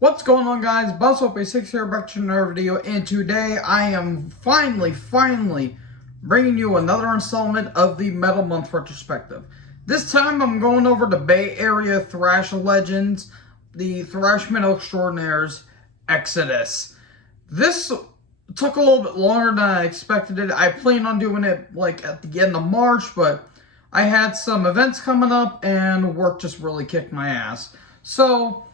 What's going on, guys? BuzzOp86 here, back to another video, and today I am finally bringing you another installment of the Metal Month retrospective. This time I'm going over the Bay Area thrash legends, the thrash metal extraordinaires, Exodus. This took a little bit longer than I expected it. I planned on doing it like at the end of March, but I had some events coming up and work just really kicked my ass. So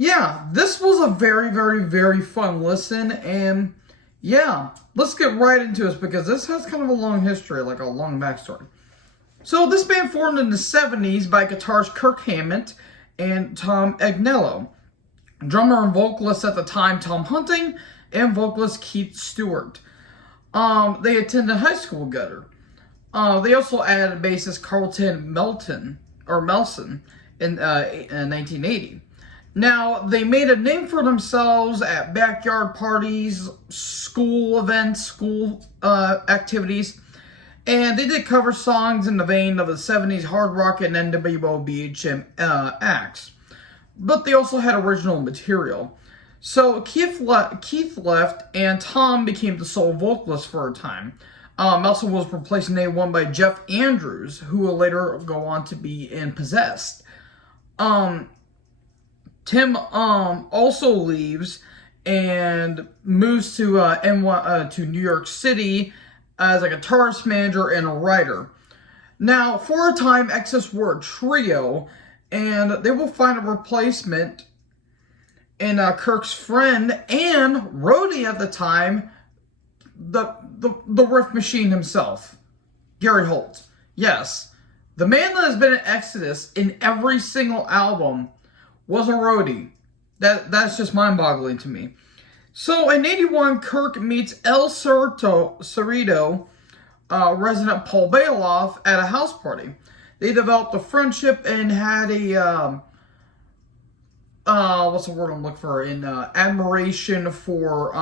yeah, this was a very fun listen, and yeah, let's get right into this because this has kind of a long history, like a long backstory. So this band formed in the 70s by guitarist Kirk Hammett and Tom Agnello, drummer and vocalist at the time Tom Hunting, and vocalist Keith Stewart. They attended high school together. They also added bassist Carlton Melson in 1980. Now, they made a name for themselves at backyard parties, school events, school activities, and they did cover songs in the vein of the 70s hard rock and NWO BHM acts. But they also had original material. So Keith left, and Tom became the sole vocalist for a time. Melson was replaced in A1 by Jeff Andrews, who will later go on to be in Possessed. Tim also leaves and moves to to New York City as a guitarist, manager, and a writer. Now, for a time, Exodus were a trio, and they will find a replacement in Kirk's friend and roadie at the time, the riff machine himself, Gary Holt. Yes, the man that has been in Exodus in every single album was a roadie. That's just mind-boggling to me. So in '81, Kirk meets El Cerrito, resident Paul Bailoff, at a house party. They developed a friendship and had a what's the word I'm looking for? Admiration for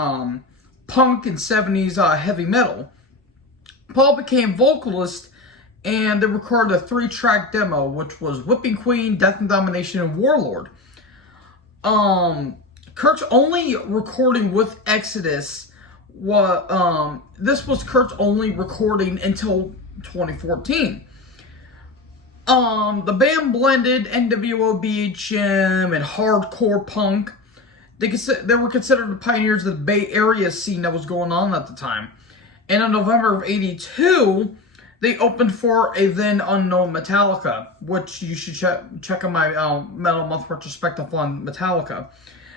punk and 70s heavy metal. Paul became vocalist, and they recorded a 3-track demo, which was Whipping Queen, Death and Domination, and Warlord. Kirk's only recording with Exodus this was Kirk's only recording until 2014. The band blended NWO, BHM, and hardcore punk. They were considered the pioneers of the Bay Area scene that was going on at the time. And in November of '82, they opened for a then unknown Metallica, which you should check on my Metal Month retrospective on Metallica.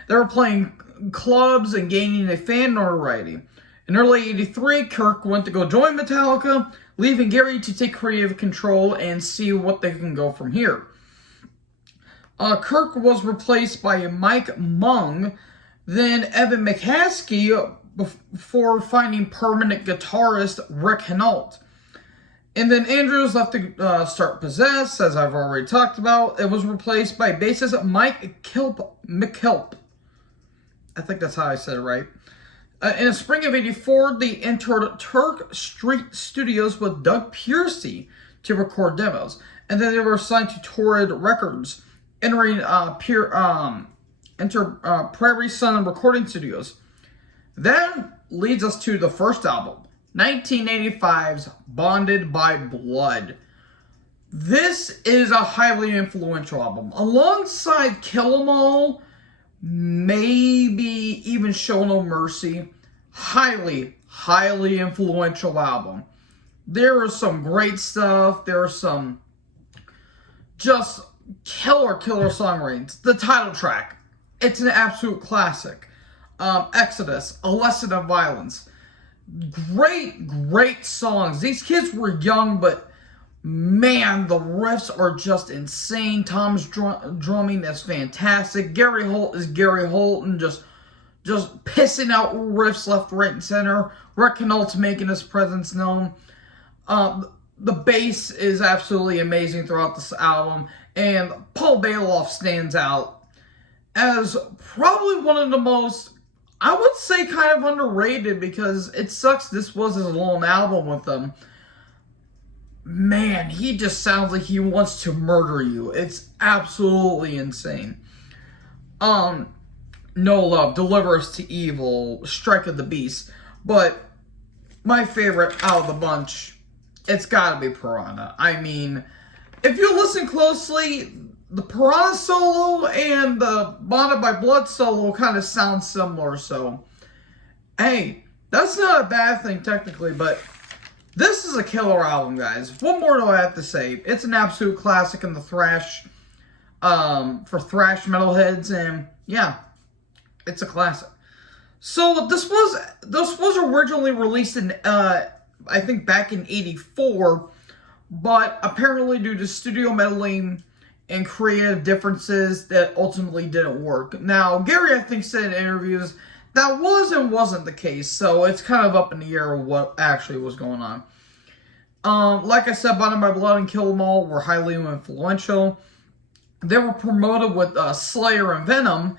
They were playing clubs and gaining a fan notoriety. In early '83, Kirk went to go join Metallica, leaving Gary to take creative control and see what they can go from here. Kirk was replaced by Mike Mung, then Evan McCaskey, before finding permanent guitarist Rick Hinault. And then Andrews left to start Possessed, as I've already talked about. It was replaced by bassist Mike McKelp. I think that's how I said it right. In the spring of '84, they entered Turk Street Studios with Doug Piercy to record demos. And then they were signed to Torrid Records, entering Prairie Sun Recording Studios. That leads us to the first album, 1985's Bonded by Blood. This is a highly influential album. Alongside Kill 'Em All, maybe even Show No Mercy, highly influential album. There is some great stuff. There are some just killer songwritings. The title track, it's an absolute classic. Exodus, A Lesson of Violence. Great songs. These kids were young, but man, the riffs are just insane. Tom's drumming is fantastic. Gary Holt is Gary Holt and just pissing out riffs left, right, and center. Rick Hinault's making his presence known. The bass is absolutely amazing throughout this album, and Paul Bailoff stands out as probably one of the most, I would say, kind of underrated, because it sucks this was his lone album with them. Man, he just sounds like he wants to murder you. It's absolutely insane. No Love, Deliver Us to Evil, Strike of the Beast. But my favorite out of the bunch, it's gotta be Piranha. I mean, if you listen closely, the Piranha solo and the Bonded by Blood solo kind of sound similar, so hey, that's not a bad thing technically, but this is a killer album, guys. What more do I have to say? It's an absolute classic in the thrash, for thrash metalheads, and yeah, it's a classic. So this was originally released in I think back in '84, but apparently due to studio meddling and creative differences, that ultimately didn't work. Now Gary, I think, said in interviews that was and wasn't the case, so it's kind of up in the air of what actually was going on. Like I said, Bonded by Blood and Kill 'Em All were highly influential. They were promoted with Slayer and Venom,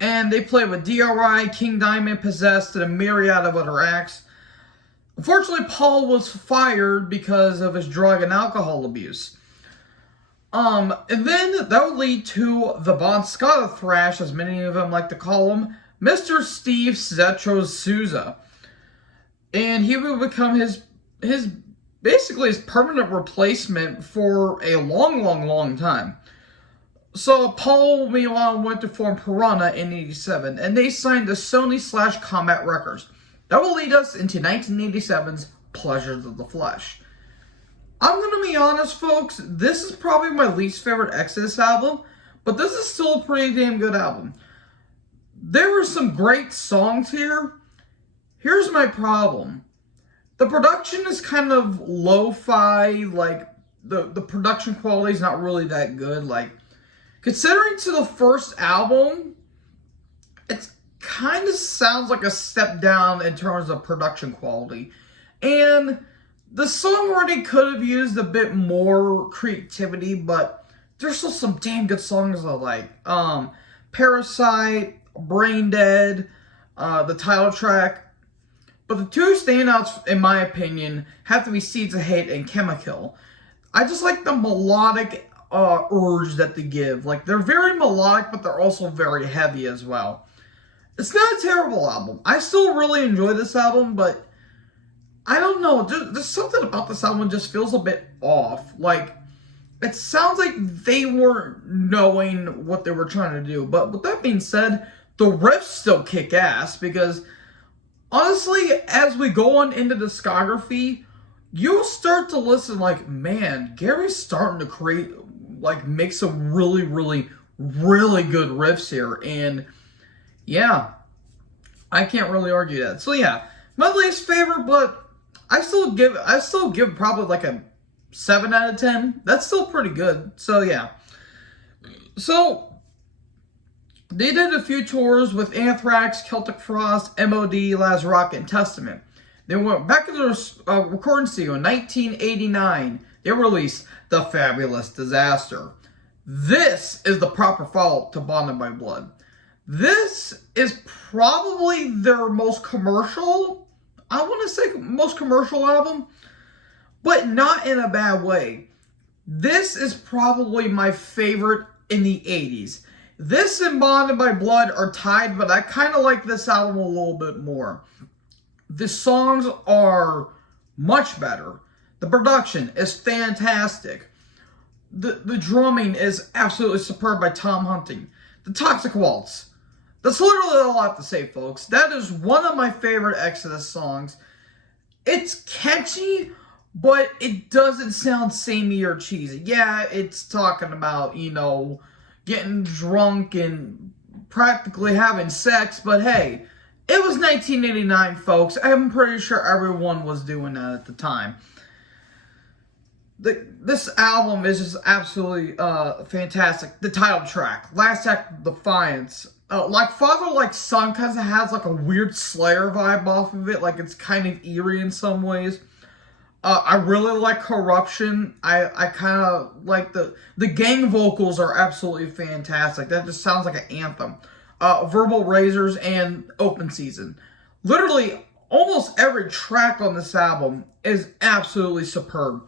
and they played with DRI, King Diamond, Possessed, and a myriad of other acts. Unfortunately, Paul was fired because of his drug and alcohol abuse. And then that would lead to the Bon Scott of thrash, as many of them like to call him, Mr. Steve Zetro Souza. And he would become his basically his permanent replacement for a long time. So Paul, meanwhile, went to form Piranha in '87, and they signed to Sony/Combat Records. That will lead us into 1987's Pleasures of the Flesh. I'm going to be honest, folks, this is probably my least favorite Exodus album, but this is still a pretty damn good album. There were some great songs here. Here's my problem. The production is kind of lo-fi, like, the production quality is not really that good. Like, considering to the first album, it kind of sounds like a step down in terms of production quality. And the songwriting could have used a bit more creativity, but there's still some damn good songs I like. Parasite, Brain Dead, the title track. But the two standouts, in my opinion, have to be Seeds of Hate and Chemical. I just like the melodic urge that they give. Like, they're very melodic, but they're also very heavy as well. It's not a terrible album. I still really enjoy this album, but I don't know. There's something about this album that just feels a bit off. Like, it sounds like they weren't knowing what they were trying to do. But with that being said, the riffs still kick ass, because honestly, as we go on into discography, you'll start to listen like, man, Gary's starting to create, like, make some really good riffs here. And yeah, I can't really argue that. So yeah, my least favorite, but I still give probably like a 7 out of 10. That's still pretty good. So yeah. So they did a few tours with Anthrax, Celtic Frost, MOD, Last Rocket, and Testament. They went back to their recording studio in 1989. They released The Fabulous Disaster. This is the proper follow-up to Bonded by Blood. This is probably their most commercial, I want to say most commercial album, but not in a bad way. This is probably my favorite in the 80s. This and Bonded by Blood are tied, but I kind of like this album a little bit more. The songs are much better. The production is fantastic. The drumming is absolutely superb by Tom Hunting. The Toxic Waltz. That's literally all I have to say, folks. That is one of my favorite Exodus songs. It's catchy, but it doesn't sound samey or cheesy. Yeah, it's talking about, you know, getting drunk and practically having sex, but hey, it was 1989, folks. I'm pretty sure everyone was doing that at the time. This album is just absolutely fantastic. The title track, Last Act Defiance, like Father Like Son, kind of has like a weird Slayer vibe off of it. Like, it's kind of eerie in some ways. I really like Corruption. I kind of like the gang vocals are absolutely fantastic. That just sounds like an anthem. Verbal Razors and Open Season. Literally, almost every track on this album is absolutely superb.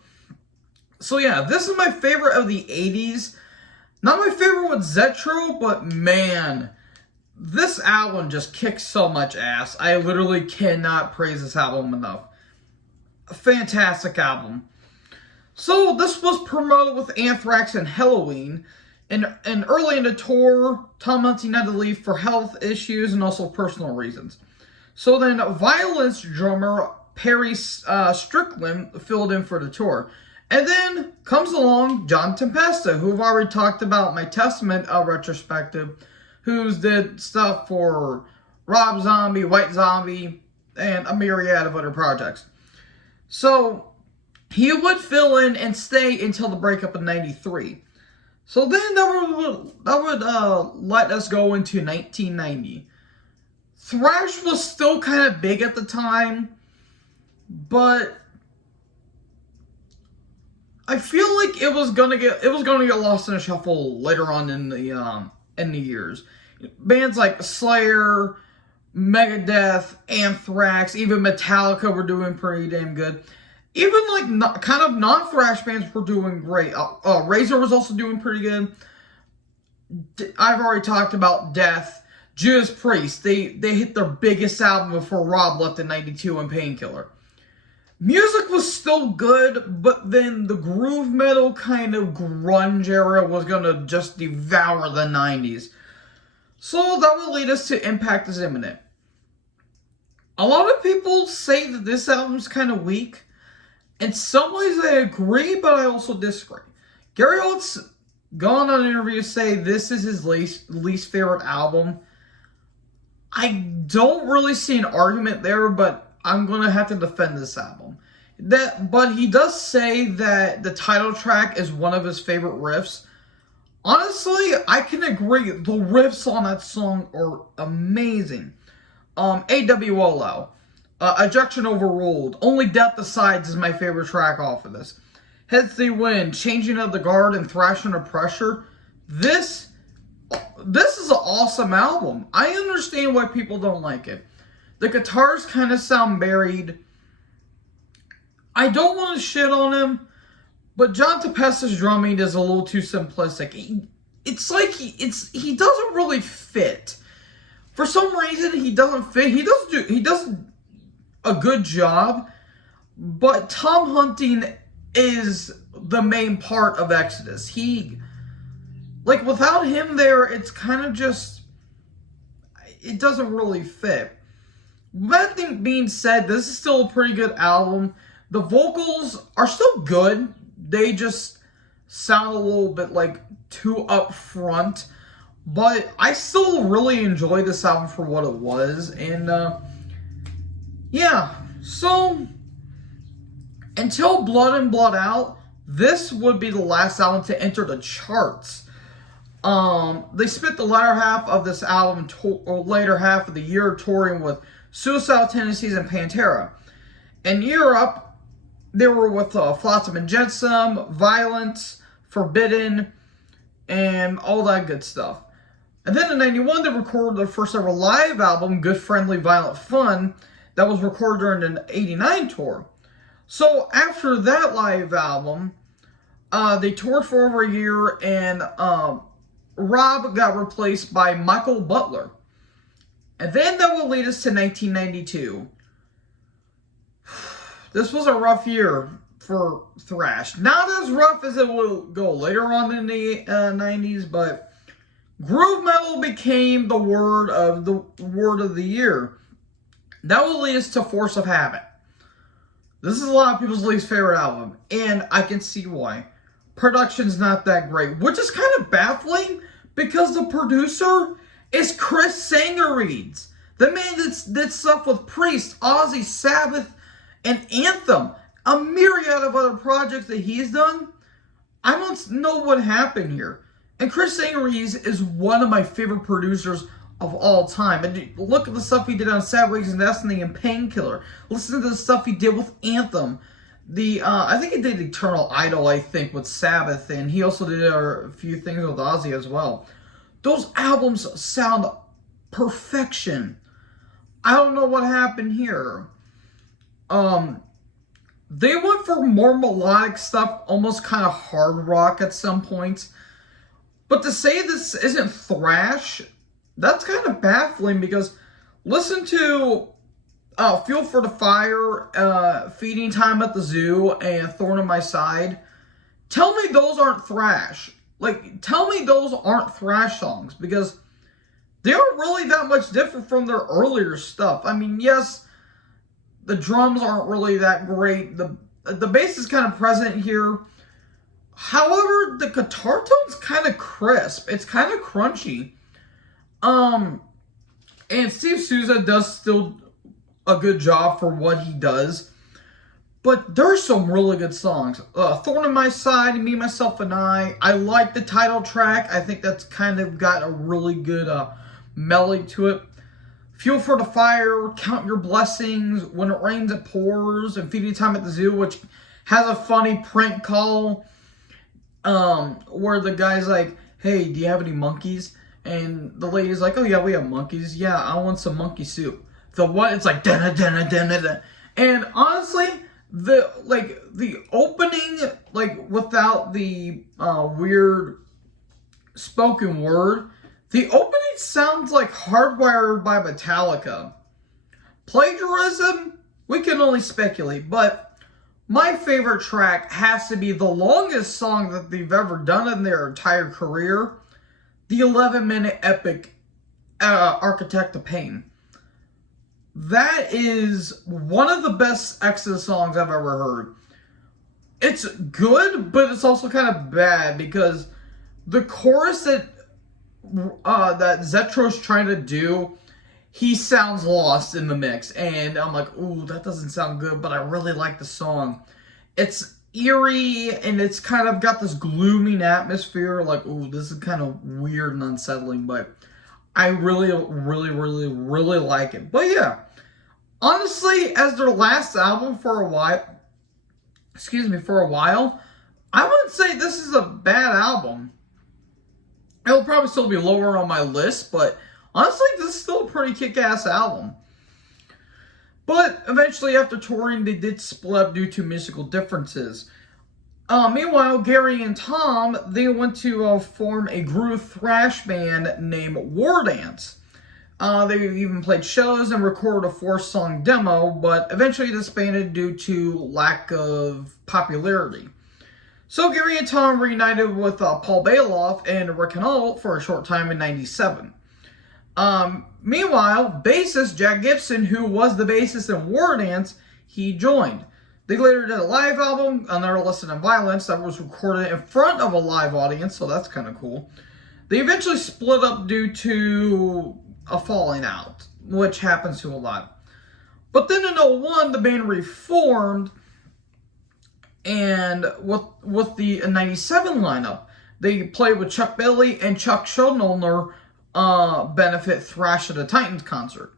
So yeah, this is my favorite of the 80s. Not my favorite with Zetro, but man, this album just kicks so much ass. I literally cannot praise this album enough. A fantastic album. So this was promoted with Anthrax and Halloween. And early in the tour, Tom Hunting had to leave for health issues and also personal reasons. So then Violence drummer Perry Strickland filled in for the tour. And then comes along John Tempesta, who I've already talked about in my Testament retrospective, who's did stuff for Rob Zombie, White Zombie, and a myriad of other projects. So he would fill in and stay until the breakup in '93. So then that would let us go into 1990. Thrash was still kind of big at the time, but I feel like it was gonna get lost in the shuffle later on in the years. Bands like Slayer, Megadeth, Anthrax, even Metallica were doing pretty damn good. Even like kind of non-thrash bands were doing great. Razor was also doing pretty good. I've already talked about Death. Judas Priest, they hit their biggest album before Rob left in '92 and Painkiller. Music was still good, but then the groove metal kind of grunge era was going to just devour the '90s. So that will lead us to Impact is Imminent. A lot of people say that this album's kind of weak. In some ways I agree, but I also disagree. Gary Holt's gone on interviews to say this is his least favorite album. I don't really see an argument there, but I'm going to have to defend this album. But he does say that the title track is one of his favorite riffs. Honestly, I can agree. The riffs on that song are amazing. AWOLO. Ejection Overruled. Only Death Decides is my favorite track off of this. Heads They Win. Changing of the Guard and Thrash Under Pressure. This is an awesome album. I understand why people don't like it. The guitars kind of sound buried. I don't want to shit on him, but John Tempesta's drumming is a little too simplistic. He doesn't really fit. For some reason, he doesn't fit. He does a good job, but Tom Hunting is the main part of Exodus. Without him there, it's kind of just, it doesn't really fit. That thing being said, this is still a pretty good album. The vocals are still good. They just sound a little bit too upfront. But I still really enjoy this album for what it was. And yeah, so until Blood In Blood Out, this would be the last album to enter the charts. They spent the latter half of this album, or later half of the year, touring with Suicidal Tendencies and Pantera. In Europe, they were with Flotsam and Jetsam, Violence, Forbidden, and all that good stuff. And then in '91, they recorded their first ever live album, Good Friendly Violent Fun, that was recorded during an '89 tour. So after that live album, they toured for over a year, and Rob got replaced by Michael Butler. And then that will lead us to 1992. This was a rough year for thrash. Not as rough as it will go later on in the 90s, but groove metal became the word of the year. That will lead us to Force of Habit. This is a lot of people's least favorite album, and I can see why. Production's not that great, which is kind of baffling because the producer is Chris Sangareeds, the man that did stuff with Priest, Ozzy, Sabbath, and Anthem, a myriad of other projects that he's done. I don't know what happened here. And Chris Sangareeds is one of my favorite producers of all time. And look at the stuff he did on Sad Ways and Destiny and Painkiller. Listen to the stuff he did with Anthem. I think he did Eternal Idol, with Sabbath, and he also did a few things with Ozzy as well. Those albums sound perfection. I don't know what happened here. They went for more melodic stuff, almost kind of hard rock at some points. But to say this isn't thrash that's kind of baffling because listen to Fuel for the Fire, Feeding Time at the Zoo, and Thorn in My Side. Tell me those aren't thrash. Like, tell me those aren't thrash songs because they aren't really that much different from their earlier stuff. I mean, yes, the drums aren't really that great. The bass is kind of present here. However, the guitar tone's kind of crisp. It's kind of crunchy. And Steve Souza does still a good job for what he does. But there's some really good songs. Thorn in My Side, Me, Myself, and I like the title track. I think that's kind of got a really good melody to it. Fuel for the Fire, Count Your Blessings, When It Rains It Pours, and Feeding Time at the Zoo, which has a funny prank call where the guy's like, hey, do you have any monkeys? And the lady's like, oh yeah, we have monkeys. Yeah, I want some monkey soup. The what? It's like, da-da-da-da-da-da. And honestly, the opening, like, without the weird spoken word, the opening sounds like Hardwired by Metallica. Plagiarism? We can only speculate, but my favorite track has to be the longest song that they've ever done in their entire career, the 11-minute epic Architect of Pain. That is one of the best Exodus songs I've ever heard. It's good, but it's also kind of bad because the chorus that Zetro's trying to do, he sounds lost in the mix. And I'm like, ooh, that doesn't sound good, but I really like the song. It's eerie, and it's kind of got this glooming atmosphere. Like, ooh, this is kind of weird and unsettling, but I really like it. But yeah, honestly, as their last album for a while, I wouldn't say this is a bad album. It'll probably still be lower on my list, but honestly, this is still a pretty kick-ass album. But eventually, after touring, they did split up due to musical differences. Meanwhile, Gary and Tom, they went to form a groove thrash band named War Dance. They even played shows and recorded a 4-song demo, but eventually disbanded due to lack of popularity. So Gary and Tom reunited with Paul Bailoff and Rick Hannell for a short time in '97. Meanwhile, bassist Jack Gibson, who was the bassist in War Dance, he joined. They later did a live album, Another Lesson in Violence, that was recorded in front of a live audience, so that's kind of cool. They eventually split up due to a falling out, which happens to a lot. But then in '01, the band reformed, and with the '97 lineup, they played with Chuck Billy and Chuck Schuldiner benefit Thrash of the Titans concert.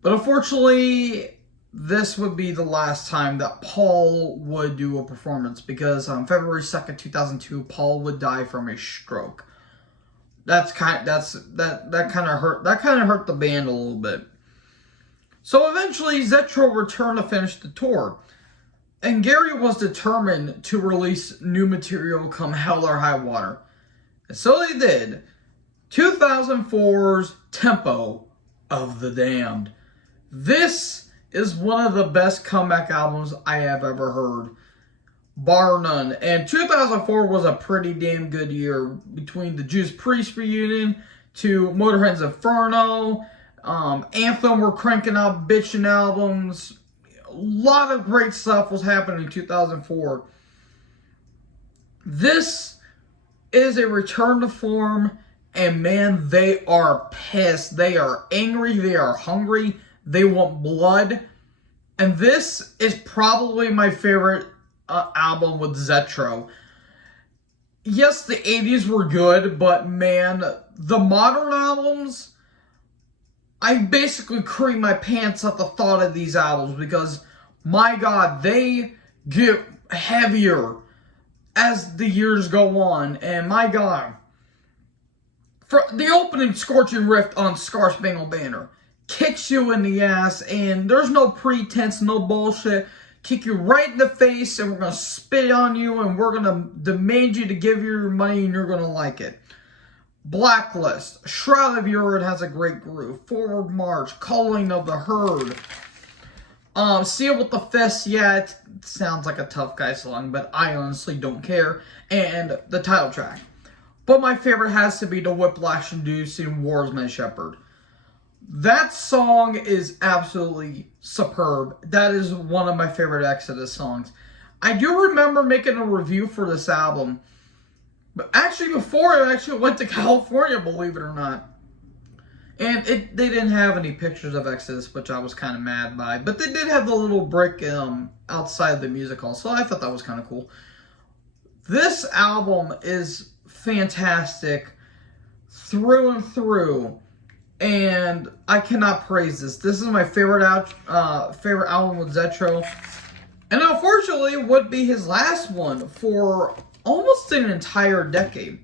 But unfortunately, this would be the last time that Paul would do a performance because on February 2nd, 2002, Paul would die from a stroke. That kind of hurt the band a little bit. So eventually, Zetro returned to finish the tour. And Gary was determined to release new material come hell or high water. And so they did. 2004's Tempo of the Damned. This is one of the best comeback albums I have ever heard, bar none. And 2004 was a pretty damn good year between the Judas Priest reunion to Motorhead's Inferno. Anthem were cranking out bitchin' albums. A lot of great stuff was happening in 2004. This is a return to form, and man, they are pissed. They are angry. They are hungry. They want blood. And this is probably my favorite album with Zetro. Yes, the 80s were good, but man, the modern albums, I basically cream my pants at the thought of these albums because, my God, they get heavier as the years go on. And my God, for the opening Scorching Rift on Scar Spangled Banner kicks you in the ass, and there's no pretense, no bullshit. Kick you right in the face, and we're going to spit on you, and we're going to demand you to give your money, and you're going to like it. Blacklist, Shroud of Urine has a great groove. Forward March, Calling of the Herd. Seal with the Fist, yeah, it sounds like a tough guy song, but I honestly don't care. And the title track. But my favorite has to be the whiplash-inducing Warsman Shepherd. That song is absolutely superb. That is one of my favorite Exodus songs. I do remember making a review for this album. But actually, before I actually went to California, believe it or not. And they didn't have any pictures of Exodus, which I was kind of mad by. But they did have the little brick outside the music hall, so I thought that was kind of cool. This album is fantastic through and through. And I cannot praise this. This is my favorite album with Zetro. And unfortunately, it would be his last one for almost an entire decade.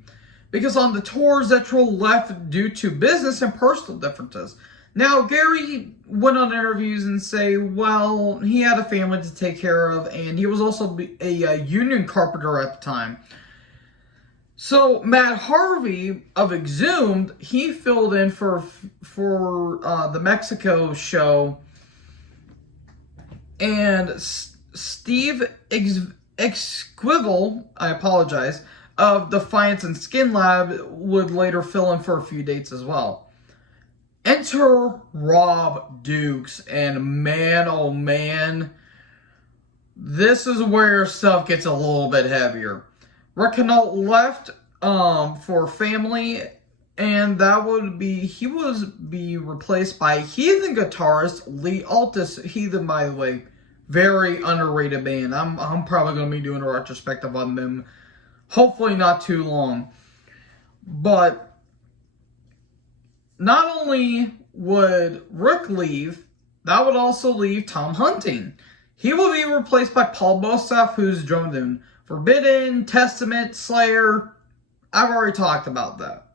Because on the tour, Zetro left due to business and personal differences. Now, Gary went on interviews and say, well, he had a family to take care of, and he was also a union carpenter at the time. So, Matt Harvey of Exhumed, he filled in for the Mexico show, and Steve Exquivel, I apologize, of Defiance and Skin Lab would later fill in for a few dates as well. Enter Rob Dukes, and man, oh man, this is where stuff gets a little bit heavier. Rick Hinault left for family, and he would be replaced by Heathen guitarist Lee Altus. Heathen, by the way, very underrated band. I'm probably going to be doing a retrospective on them, hopefully not too long. But not only would Rick leave, that would also leave Tom Hunting. He will be replaced by Paul Bostaph, who's joined in Forbidden, Testament, Slayer. I've already talked about that.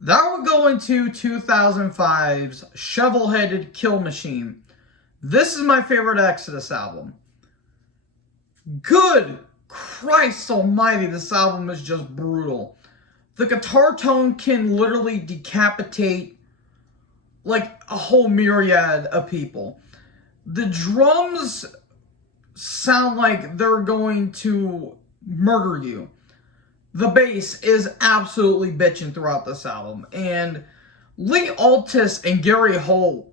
That would go into 2005's Shovel-Headed Kill Machine. This is my favorite Exodus album. Good Christ almighty, this album is just brutal. The guitar tone can literally decapitate like a whole myriad of people. The drums sound like they're going to murder you. The bass is absolutely bitching throughout this album. And Lee Altus and Gary Holt,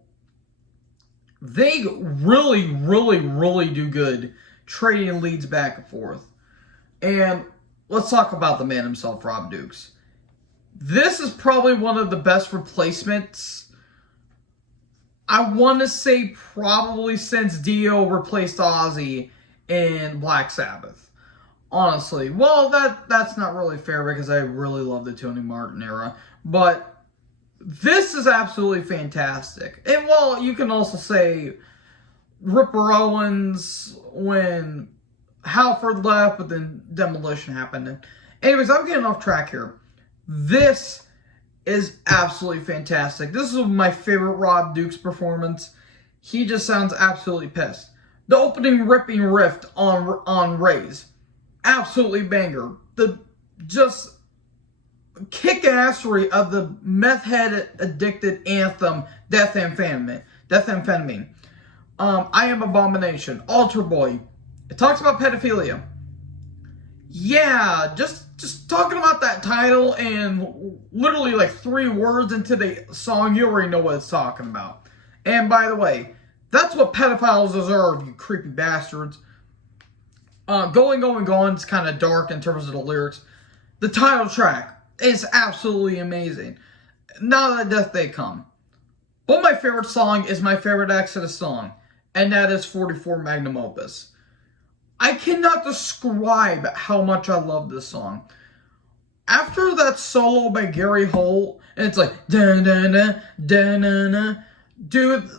they really, really, really do good trading leads back and forth. And let's talk about the man himself, Rob Dukes. This is probably one of the best replacements, I want to say, probably since Dio replaced Ozzy in Black Sabbath. Honestly. Well, that's not really fair because I really love the Tony Martin era. But this is absolutely fantastic. And well, you can also say Ripper Owens when Halford left, but then Demolition happened. Anyways, I'm getting off track here. This is absolutely fantastic. This is my favorite Rob Dukes performance. He just sounds absolutely pissed. The opening ripping riff on Raise, absolutely banger. The just kick-assery of the meth head addicted anthem, Death Amphetamine. I Am Abomination, Altar Boy. It talks about pedophilia. Yeah, just talking about that title and literally like 3 words into the song, you already know what it's talking about. And by the way, that's what pedophiles deserve, you creepy bastards. Going, it's kind of dark in terms of the lyrics. The title track is absolutely amazing. Now that Death Day Come. But my favorite song is my favorite Exodus song, and that is 44 Magnum Opus. I cannot describe how much I love this song. After that solo by Gary Holt, and it's like, da-na-na, da-na-na, dude,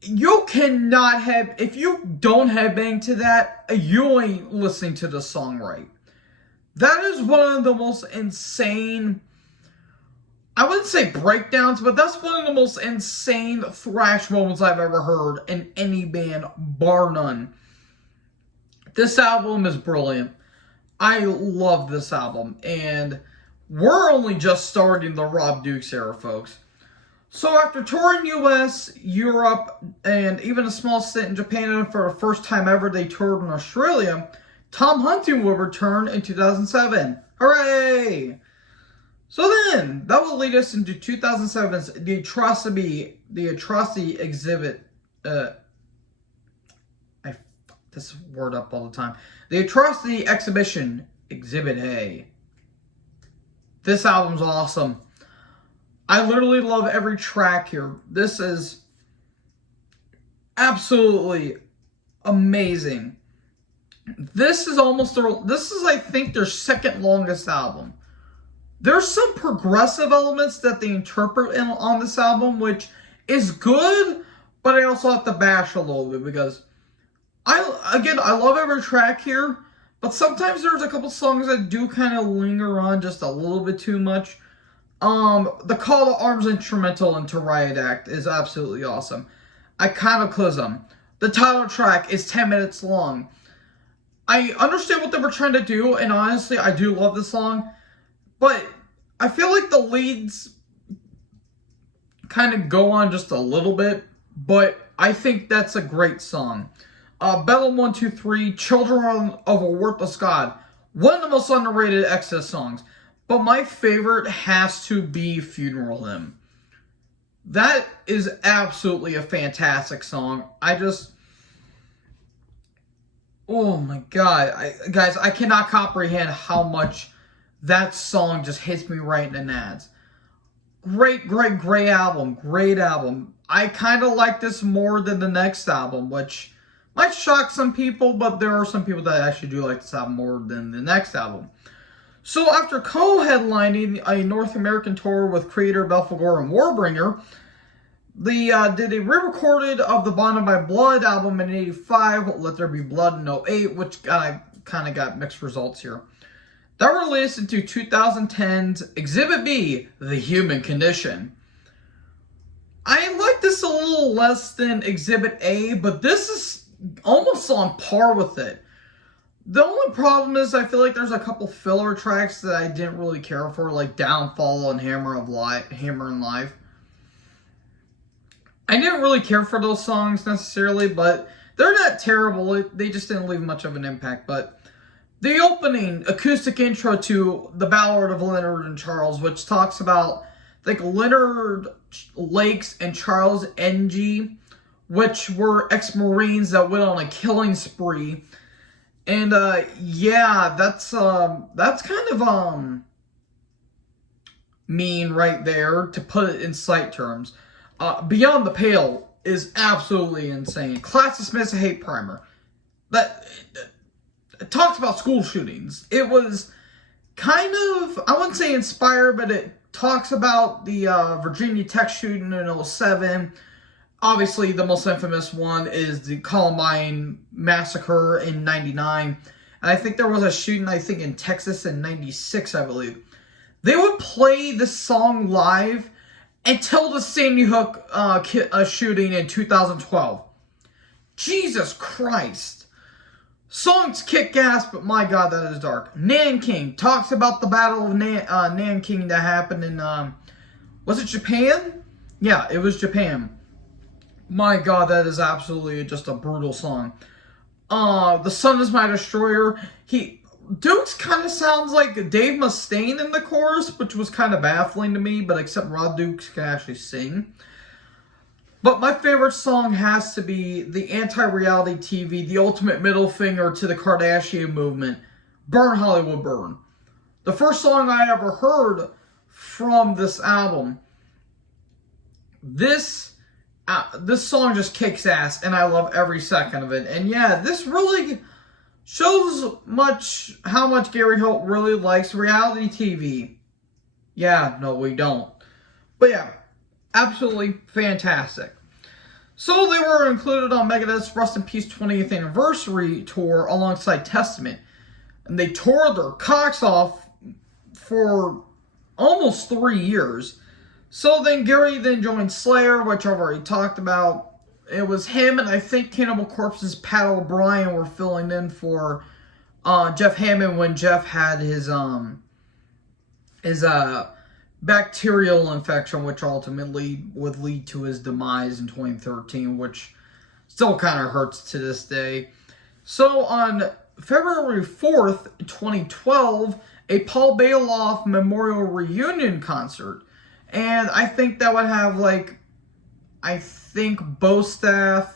you cannot have, if you don't headbang to that, you ain't listening to the song right. That is one of the most insane, I wouldn't say breakdowns, but that's one of the most insane thrash moments I've ever heard in any band, bar none. This album is brilliant. I love this album, and we're only just starting the Rob Dukes era, folks. So after touring US, Europe, and even a small stint in Japan, and for the first time ever they toured in Australia, Tom Hunting would return in 2007. Hooray! So then, that will lead us into 2007's The Atrocity Exhibit. I fuck this word up all the time. The Atrocity Exhibition Exhibit A. This album's awesome. I literally love every track here. This is absolutely amazing. This is I think their second longest album. There's some progressive elements that they interpret on this album, which is good, but I also have to bash a little bit because I love every track here, but sometimes there's a couple songs that do kind of linger on just a little bit too much. The Call to Arms instrumental into Riot Act is absolutely awesome. Iconoclasm. The title track is 10 minutes long. I understand what they were trying to do, and honestly, I do love this song, but I feel like the leads kind of go on just a little bit, but I think that's a great song. Bellum 123, Children of a Worthless God. One of the most underrated Exodus songs. But my favorite has to be Funeral Hymn. That is absolutely a fantastic song. Oh my god. Guys, I cannot comprehend how much that song just hits me right in the nads. Great album. Great album. I kind of like this more than the next album, which might shock some people, but there are some people that actually do like this album more than the next album. So after co-headlining a North American tour with creator Belphegor and Warbringer, they did a re-recorded of the Bonded by Blood album in 85, Let There Be Blood in 08, which kind of got mixed results here. That released into 2010's Exhibit B, The Human Condition. I like this a little less than Exhibit A, but this is almost on par with it. The only problem is I feel like there's a couple filler tracks that I didn't really care for, like Downfall and Hammer and Life. I didn't really care for those songs necessarily, but they're not terrible. They just didn't leave much of an impact. But the opening acoustic intro to The Ballad of Leonard and Charles, which talks about like Leonard Lakes and Charles Ng, which were ex-Marines that went on a killing spree. And yeah, that's kind of mean right there, to put it in slight terms. Beyond the Pale is absolutely insane. Class Dismissed a Hate Primer. That it talks about school shootings. It was kind of, I wouldn't say inspired, but it talks about the Virginia Tech shooting in 07. Obviously, the most infamous one is the Columbine massacre in 99. And I think there was a shooting, in Texas in 96, I believe. They would play this song live until the Sandy Hook shooting in 2012. Jesus Christ. Songs kick ass, but my god, that is dark. Nanking talks about the Battle of Nanking that happened in, was it Japan? Yeah, it was Japan. My god, that is absolutely just a brutal song. The Sun is My Destroyer. Dukes kind of sounds like Dave Mustaine in the chorus, which was kind of baffling to me, but except Rod Dukes can actually sing. But my favorite song has to be the anti-reality TV, the ultimate middle finger to the Kardashian movement, Burn Hollywood Burn. The first song I ever heard from this album. This song just kicks ass, and I love every second of it. And yeah, this really shows how much Gary Holt really likes reality TV. Yeah, no, we don't. But yeah, absolutely fantastic. So they were included on Megadeth's Rust in Peace 20th Anniversary Tour alongside Testament. And they toured their cocks off for almost 3 years. So then Gary joined Slayer, which I've already talked about. It was him and I think Cannibal Corpse's Pat O'Brien were filling in for Jeff Hammond when Jeff had his is a bacterial infection, which ultimately would lead to his demise in 2013, which still kind of hurts to this day. So on February 4th, 2012, a Paul Bailoff Memorial Reunion concert. And I think that would have, like, I think Bostaff,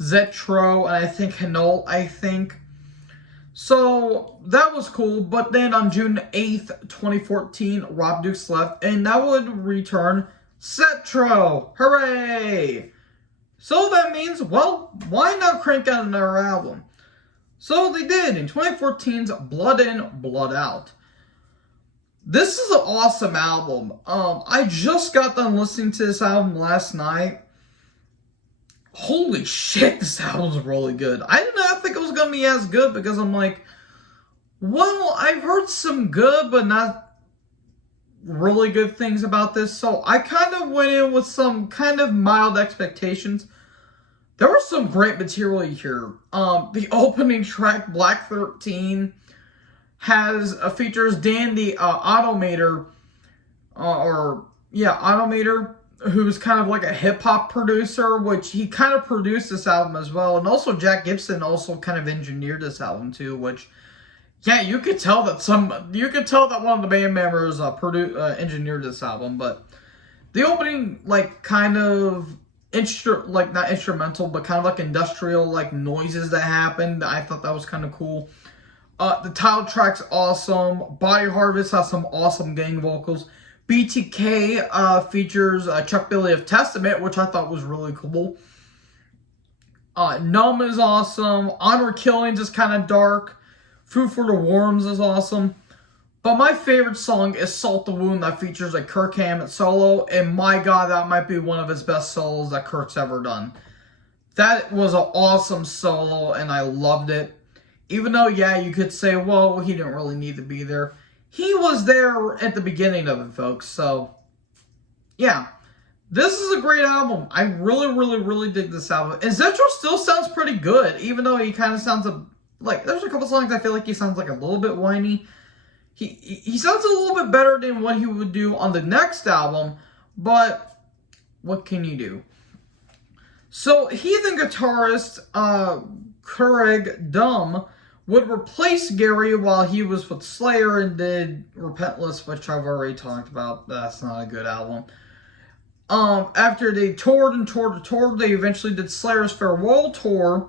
Zetro, and I think Hinault, So that was cool. But then on June 8th, 2014, Rob Dukes left, and that would return Zetro. Hooray! So that means, well, why not crank out another album? So they did in 2014's Blood In, Blood Out. This is an awesome album. I just got done listening to this album last night. Holy shit, this album's really good. I did not think it was going to be as good because I'm like, well, I've heard some good but not really good things about this. So I kind of went in with some kind of mild expectations. There was some great material here. The opening track, Black 13, features Dan the Automator, Automator, who's kind of like a hip-hop producer, which he kind of produced this album as well. And also Jack Gibson also kind of engineered this album too, which, yeah, you could tell that one of the band members engineered this album. But the opening, like, kind of not instrumental, but kind of like industrial, like, noises that happened. I thought that was kind of cool. The title track's awesome. Body Harvest has some awesome gang vocals. BTK features Chuck Billy of Testament, which I thought was really cool. Numb is awesome. Honor Killings is kind of dark. Food for the Worms is awesome. But my favorite song is Salt the Wound, that features a Kirk Hammett solo. And my God, that might be one of his best solos that Kirk's ever done. That was an awesome solo, and I loved it. Even though, yeah, you could say, well, he didn't really need to be there. He was there at the beginning of it, folks. So, yeah. This is a great album. I really, really, really dig this album. And Zetro still sounds pretty good, even though he kind of sounds like, there's a couple songs I feel like he sounds like a little bit whiny. He sounds a little bit better than what he would do on the next album, but what can you do? So, Heathen guitarist Craig Dumb would replace Gary while he was with Slayer and did Repentless, which I've already talked about. That's not a good album. After they toured, they eventually did Slayer's Farewell Tour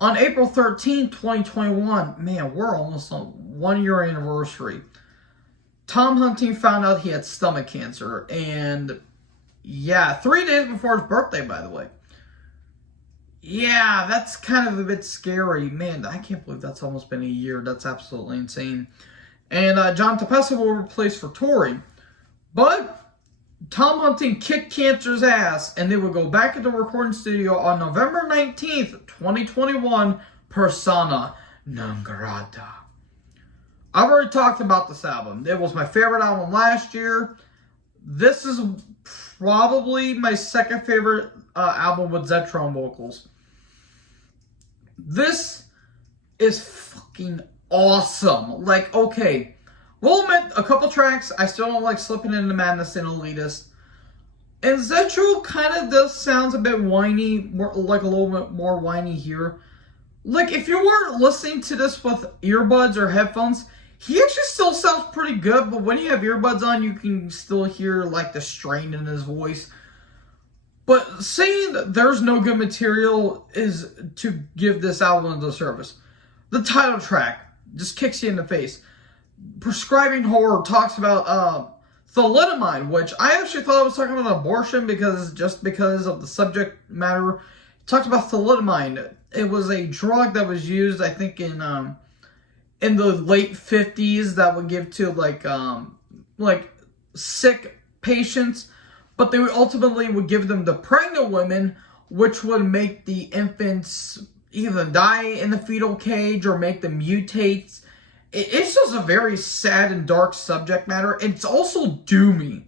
on April 13, 2021. Man, we're almost on 1 year anniversary. Tom Hunting found out he had stomach cancer, and yeah, 3 days before his birthday, by the way. Yeah, that's kind of a bit scary. Man, I can't believe that's almost been a year. That's absolutely insane. And John Tepessa will replace for touring. But Tom Hunting kicked cancer's ass, and they would go back into the recording studio on November 19th, 2021, Persona Non Grata. I've already talked about this album. It was my favorite album last year. This is probably my second favorite album with Zetron vocals. This is fucking awesome. Like, okay, we'll admit a couple tracks I still don't like, Slipping Into Madness and Elitist. And Zetro kind of does sounds a bit whiny, like a little bit more whiny here. Like, if you weren't listening to this with earbuds or headphones, he actually still sounds pretty good, but when you have earbuds on, you can still hear, like, the strain in his voice. But saying that there's no good material is to give this album a disservice. The title track just kicks you in the face. Prescribing Horror talks about thalidomide, which I actually thought I was talking about abortion because of the subject matter. It talked about thalidomide. It was a drug that was used, I think, in the late 50s that would give to like sick patients. But they ultimately would give them to pregnant women, which would make the infants either die in the fetal cage or make them mutate. It's just a very sad and dark subject matter. It's also doomy.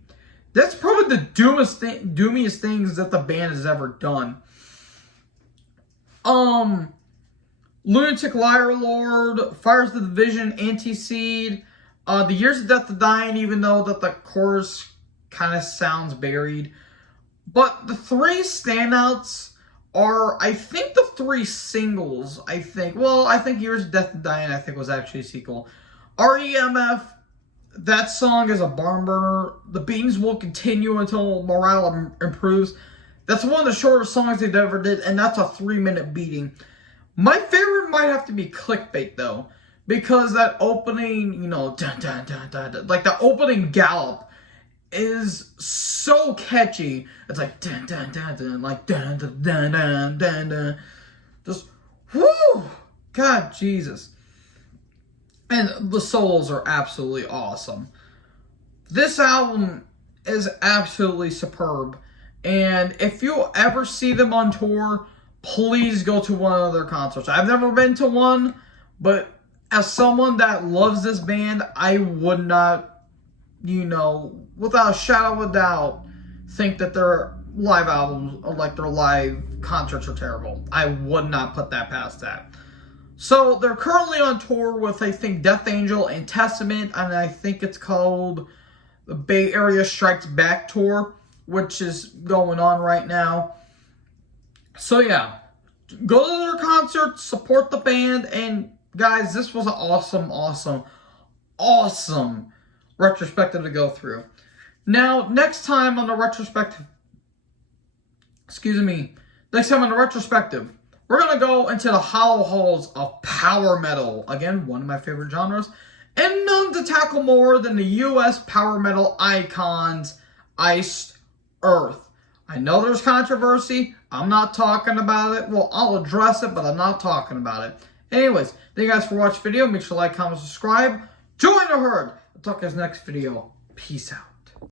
That's probably the doomiest things that the band has ever done. Lunatic Liar Lord, Fires the Division, Anti-Seed, The Years of Death to Dying, even though that the chorus kind of sounds buried. But the three standouts are, I think, the three singles, I think. Well, I think Years of Death to Dying, I think, was actually a sequel. REMF, that song is a barn burner. The beatings will continue until morale improves. That's one of the shortest songs they've ever did, and that's a 3-minute beating. My favorite might have to be Clickbait, though, because that opening, you know, dun, dun, dun, dun, dun, like the opening gallop is so catchy. It's like dun dun dun dun, like dun dun dun dun dun dun. Just whoo, God Jesus. And the solos are absolutely awesome. This album is absolutely superb. And if you ever see them on tour, please go to one of their concerts. I've never been to one, but as someone that loves this band, I would not, you know, without a shadow of a doubt, think that their live albums, or like their live concerts, are terrible. I would not put that past that. So they're currently on tour with, I think, Death Angel and Testament, and I think it's called the Bay Area Strikes Back Tour, which is going on right now. So yeah, go to their concerts, support the band, and guys, this was an awesome retrospective to go through. Now, next time on the retrospective, we're going to go into the hollow halls of power metal. Again, one of my favorite genres. And none to tackle more than the U.S. power metal icons, Iced Earth. I know there's controversy. I'm not talking about it. Well, I'll address it, but I'm not talking about it. Anyways, thank you guys for watching the video. Make sure to like, comment, subscribe. Join the herd. I'll talk to you guys next video. Peace out.